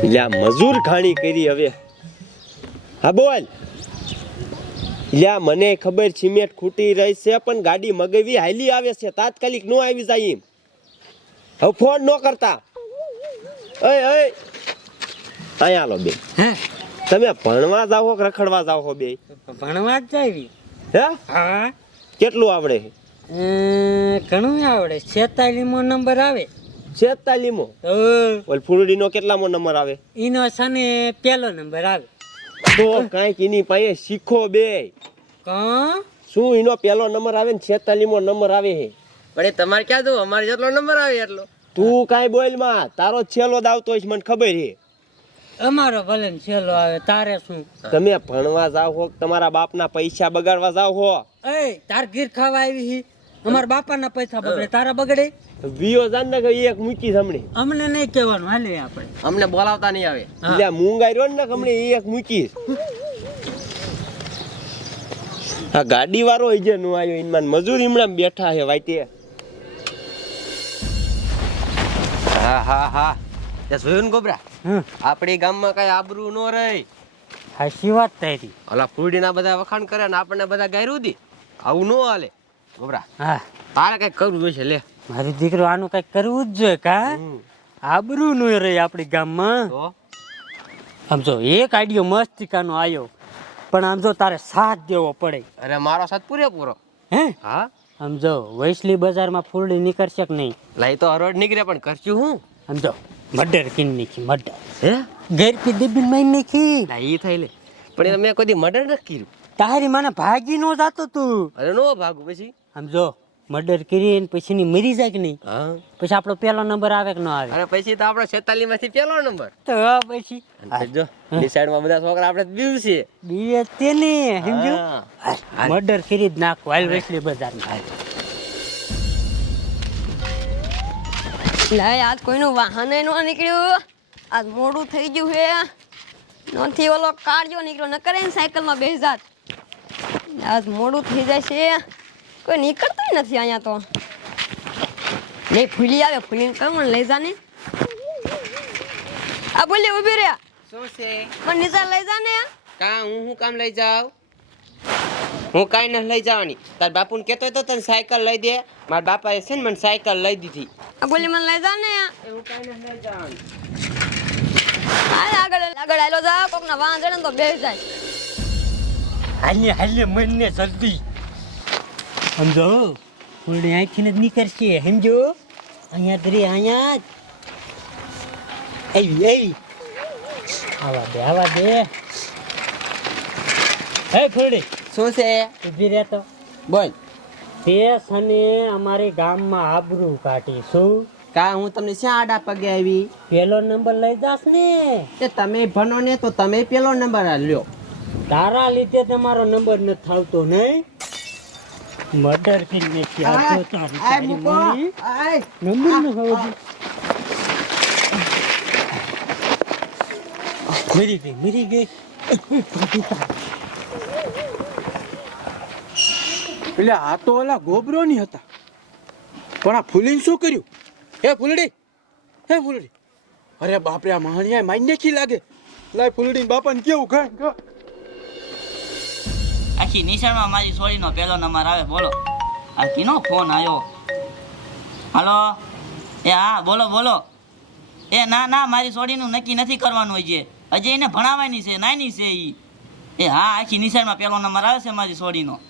આ મજૂર ખાણી કરી હવે. હા બોલ. લ્યા મને ખબર સિમેન્ટ ખૂટી રહી છે પણ ગાડી મગાવી હાલી આવે છે. તાત્કાલિક નો આવી જાય એમ. હવે ફોન ન કરતા. અય અય અહીંયા હાલો બે. હે? તમે ભણવા જાઓ કે રખડવા જાઓ બે? ભણવા જ જાવી. હે? હા. કેટલું આવડે? ઘણું આવડે. છેતાલીમો નંબર આવે. છેતાલીમો ઓલ ફૂલડીનો કેટલામો નંબર આવે? એનો સને પહેલો નંબર આવે. તો કાંઈક એની પાસે શીખો બે. કા શું એનો પહેલો નંબર આવે ને છેતાલીમો નંબર આવે હે? પણ એ તમારે ક્યાં દઉં અમારે જેટલો નંબર આવે એટલો. તું કાંઈ બોલમાં. તારો છેલ્લો દાવતો આવતો હોય છે મને ખબર હે. અમારો ભલે છેલો છેલ્લો આવે તારે શું? તમે ભણવા જાવ હો તમારા બાપના પૈસા બગાડવા જાવ હો? એ તાર ગીર ખાવા આવી હી. અમારા બાપાના પૈસા બગડે તારા બગડે? વિયો જાન ને એક મૂકી સમણી અમને નહીં કહેવાનું હાલે આપણે. અમને બોલાવતા નહીં આવે. એટલે મૂંગાઈ રહ્યો ને હમણી એક મૂકી. આ ગાડી વાળો હોય જે નો આવ્યો ઈનમાં મજૂર હમણાં બેઠા છે વાઈટે. હા હા હા. તે જોયું ને ગોબરા? આપણી ગામમાં કઈ આબરૂ નો રહી. હાશી વાત તારી ઓલા ફૂડીના બધા વખાણ કરે ને આપણને બધા ગાયરું દી. આવું નો હાલે. ગોબરા હા. તારે કઈ કરવું જોઈશે લે. મારી દીકરો આનું કઈ કરવું જ જોઈએ કા? આબરૂ નું રહે આપણી ગામમાં. આમ જો એક આઈડિયો મસ્તિકાનો આવ્યો પણ આમ જો તારે સાથ દેવો પડે. અરે મારો સાથ પૂરેપૂરો. હે? હા? આમ જો વૈસલી બજારમાં ફૂલડી નીકળશે કે નહીં? લઈ તો હરોડ નીકળે પણ કરશું હું? આમ જો મર્ડર કિન નાખી મર્ડર. હે? ઘેર પી દીબીન મારી નાખી. ના ઈ થઈ લે. પણ મેં કોઈ મર્ડર નથી કર્યું. તારી મને ભાગી નો જાતો તું. અરે નો ભાગું પછી? આમ જો મર્ડર કરીને પછી ની મરી જાય કે નહીં? પછી આપણો પહેલો નંબર આવે કે ન આવે? અરે પછી તો આપણો છેતાલીસમાંથી પેલો નંબર. તો પછી. જો સાઈડમાં બધા છોકરા આપણે બીવ છે બીએ તેને સમજો મર્ડર કરી જ નાખો હાલ વેસલી બજાર લે આજ કોઈનું વાહન ન નીકળ્યું. આજ મોડું થઈ ગયું હે. નથી ઓલો કાઢ્યો નીકળ્યો ન કરે ને સાયકલમાં બેસાત જાત. આજ મોડું થઈ જાય છે. કોઈ નીકળતું નથી અહીંયા તો. લે ફૂલી આવે ફૂલીને કહું મને લઈ જાને? આ બોલી ઊભી રહ્યા શું છે? પણ નીચે લઈ જાને. કા હું હું કામ લઈ જાઉં? હું કાંઈ ન લઈ જવાની. તાર બાપુને કહેતો હતો તને સાયકલ લઈ દે. મારા બાપાએ છે ને મને સાયકલ લઈ દીધી. આ બોલી મને લઈ જા ને હું કાંઈ ન લઈ જવાની. આગળ આગળ આવેલો જા. કોકના ચડે ને તો બે જાય. હાલે હાલે મનને જલ્દી. સમજો? ફૂલડી અહીંથી જ નીકળશે સમજો? અહીંયા દરી અહીંયા જ. આવી આવી. આવા દે આવા દે. હે ફૂલડી શું છે? ઊભી રહે તો. બોલ. તે સને અમારી ગામમાં આબરૂ કાઢી શું કા હું તમને શ્યાં આડા પગે આવી? પેલો નંબર લઈ જાસ ને. તે તમે ભણો ને તો તમે પેલો નંબર લ્યો તારા લીધે તમારો નંબર નથી થાવતો નહીં. મર્ડર કરીને ક્યાં આપો તારી તારી મમ્મી. નંબર ન હોવો મરી ગઈ મરી ગઈ. એટલે આ તો ઓલા ગોબરો ની હતા. પણ આ ફૂલીને શું કર્યું? હે ફૂલડી? હે ફૂલડી? અરે બાપરે આ મહાણિયા માઈ નાખી લાગે. લાય ફૂલડી બાપાને કેવું ખાય. આખી નિશાળમાં મારી છોડીનો પહેલો નંબર આવે, બોલો. આ કીનો ફોન આવ્યો હાલો? એ હા, બોલો બોલો. એ ના ના, મારી છોડીનું નક્કી નથી કરવાનું હોય છે હજી એને ભણાવવાની છે, નાની છે એ એ હા, આખી નિશાળમાં પહેલો નંબર આવે છે મારી છોડીનો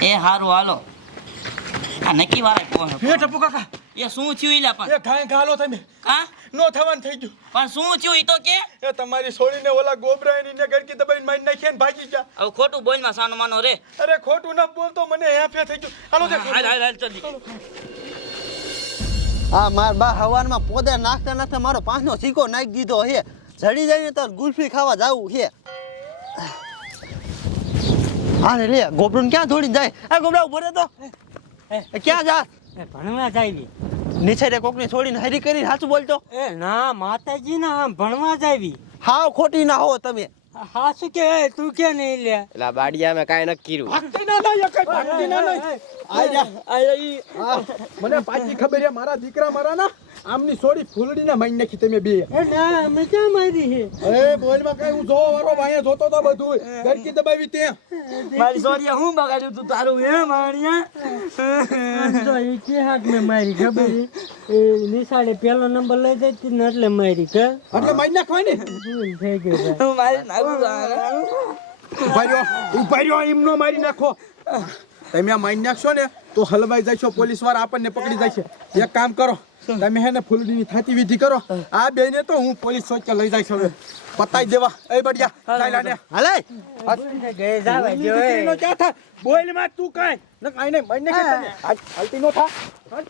એ સારું હાલો. આ નક્કી વાળા ફોન ટપુ કાકા એ શું થયું ઈલા પણ? એ ઘાય ખાલો તમે. કા નો થવાનું થઈ ગયું. પણ શું થયું ઈ તો કે? એ તમારી છોડીને ઓલા ગોબરા એની ને ગરકી દબાઈને મારી નાખી ને ભાગી જા હવે ખોટું બોલમાં સાનો માનો રે. અરે ખોટું ના બોલતો મને હેફે થઈ ગયું. હાલો દે હાલ હાલ હાલ જલ્દી હા માર બા હવાનમાં પોદે નાખતા નાખતા મારો પાંચનો સિક્કો નાખી દીધો હે. જડી જઈને તો ગુલ્ફી ખાવા જાવું હે. હા રે લે ગોબરું ક્યાં થોડી જાય? આ ગોબરા ઊભો રહે તો ક્યાં જા? ભણવા જાય રે કોકની છોડીને હરી કરીને સાચું બોલતો? એ ના માતાજી ના આમ ભણવા જાવી હાવ ખોટી ના હો તમે. હા શું કે? એ તું કે નહીં લે? એટલે બાડિયા મેં કાંઈ નક્કી કર્યું. ભક્તિ ના ના કઈ ભક્તિ ના જા હા, મને પાછી ખબર છે મારા દીકરા મારા ના આમની સોડી ફૂલડીને મારી નાખી તમે બે. ના અમે ક્યાં મારી હે? એ બોલમાં કઈ હું જોવા વાળો ભાઈ જોતો તો બધું ગરકી દબાવી તે. મારી સોરી હું બગાડ્યું તું? તારું હે માણિયા? તો એ કે હાથ મેં મારી ખબર એ નિશાળે પેલો નંબર લઈ જતી ને એટલે મારી કે એટલે મારી નાખવાની ભૂલ થઈ ગઈ હું મારી નાખું રહ્યો એમનો મારી નાખો. તમે આ મારી નાખશો ને તો હલવાઈ જશો પોલીસવાળા આપણને પકડી જશે. એક કામ કરો તમે હે ને ફૂલડીની થાતી વિધિ કરો. આ બેને તો હું પોલીસ ચોકે લઈ જઈશ હવે. પતાઈ દેવા. એ બડિયા હાલે. ગઈ જાવા દ્યો, એ. ક્યાં થા? બોલમાં તું કાઈ? ન કાંઈ નહીં તને? હાલતી નો થા. હાલ.